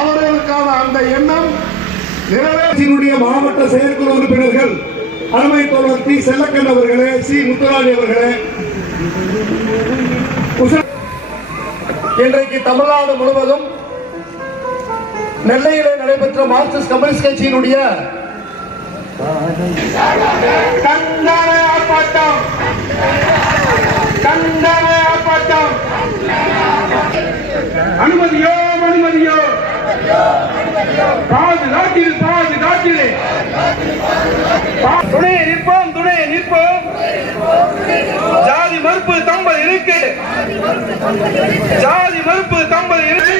அவர்களுக்கான அந்த எண்ணம் நிறைவேற்றினுடைய மாவட்ட செயற்குழு உறுப்பினர்கள் அருமை தோழர் டி செல்லக்கன் அவர்களே, சி முத்துராஜ் அவர்களே, இன்றைக்கு தமிழ்நாடு முழுவதும் நெல்லையிலே நடைபெற்ற மார்க்சிஸ்ட் கம்யூனிஸ்ட் கட்சியினுடைய அனுமதியோ அனுமதியோ பாதுகாட்டில் பாதுகாட்டிலே துணையை நிற்போம், துணையை நிற்போம். ஜாதி மறுப்பு தம்பல் இருக்கு, ஜாதி மறுப்பு தம்பல் இருக்கு.